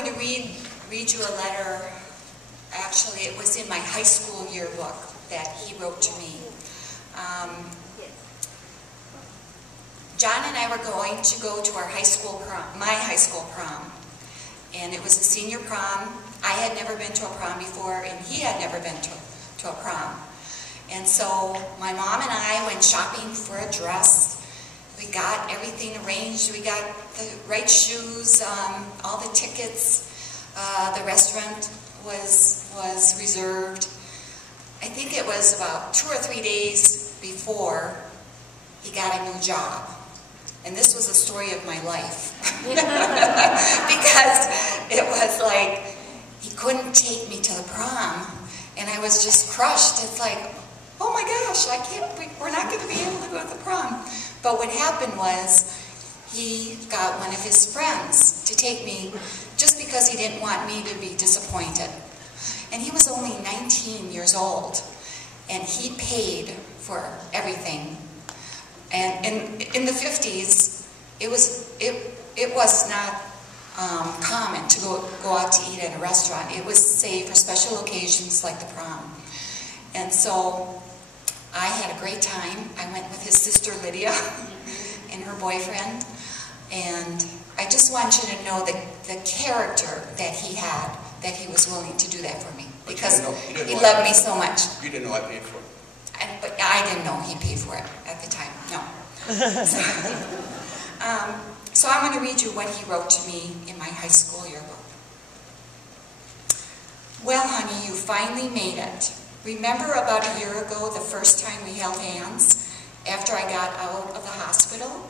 going to read you a letter. Actually, it was in my high school yearbook that he wrote to me. John and I were going to go to our high school prom, my high school prom, and it was a senior prom. I had never been to a prom before, and he had never been to a prom. And so my mom and I went shopping for a dress. We got everything arranged. We got the right shoes, all the tickets. The restaurant was reserved. I think it was about 2 or 3 days before he got a new job. And this was the story of my life. Because it was like, he couldn't take me to the prom. And I was just crushed. It's like, oh my gosh, we're not going to be able to go to the prom. But what happened was, he got one of his friends to take me just because he didn't want me to be disappointed. And he was only 19 years old, and he paid for everything. And in the 50s, it was not common to go out to eat at a restaurant. It was, say, for special occasions like the prom. And so I had a great time. I went with his sister Lydia and her boyfriend. And I just want you to know the character that he had, that he was willing to do that for me. Because he loved me so much. You didn't know I paid for it? But I didn't know he paid for it at the time, no. So I'm going to read you what he wrote to me in my high school yearbook. Well, honey, you finally made it. Remember about a year ago, the first time we held hands after I got out of the hospital?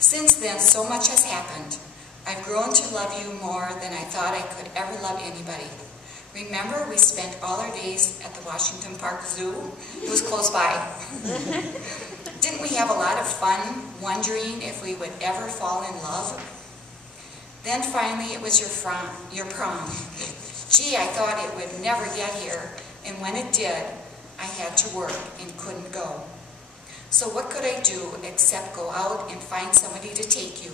Since then, so much has happened. I've grown to love you more than I thought I could ever love anybody. Remember, we spent all our days at the Washington Park Zoo? It was close by. Didn't we have a lot of fun wondering if we would ever fall in love? Then finally, it was your prom. Gee, I thought it would never get here, and when it did, I had to work and couldn't go. So what could I do except go out and find somebody to take you?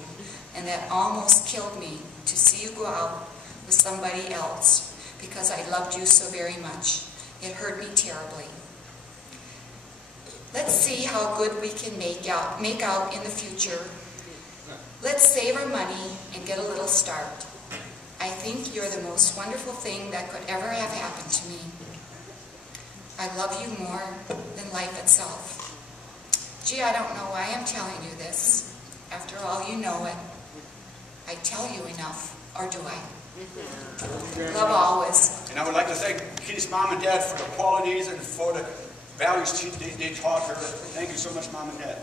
And that almost killed me, to see you go out with somebody else, because I loved you so very much. It hurt me terribly. Let's see how good we can make out in the future. Let's save our money and get a little start. I think you're the most wonderful thing that could ever have happened to me. I love you more than life itself. Gee, I don't know why I'm telling you this. After all, you know it. I tell you enough, or do I? Love always. And I would like to thank Kitty's mom and dad for the qualities and for the values they taught her. Thank you so much, Mom and Dad.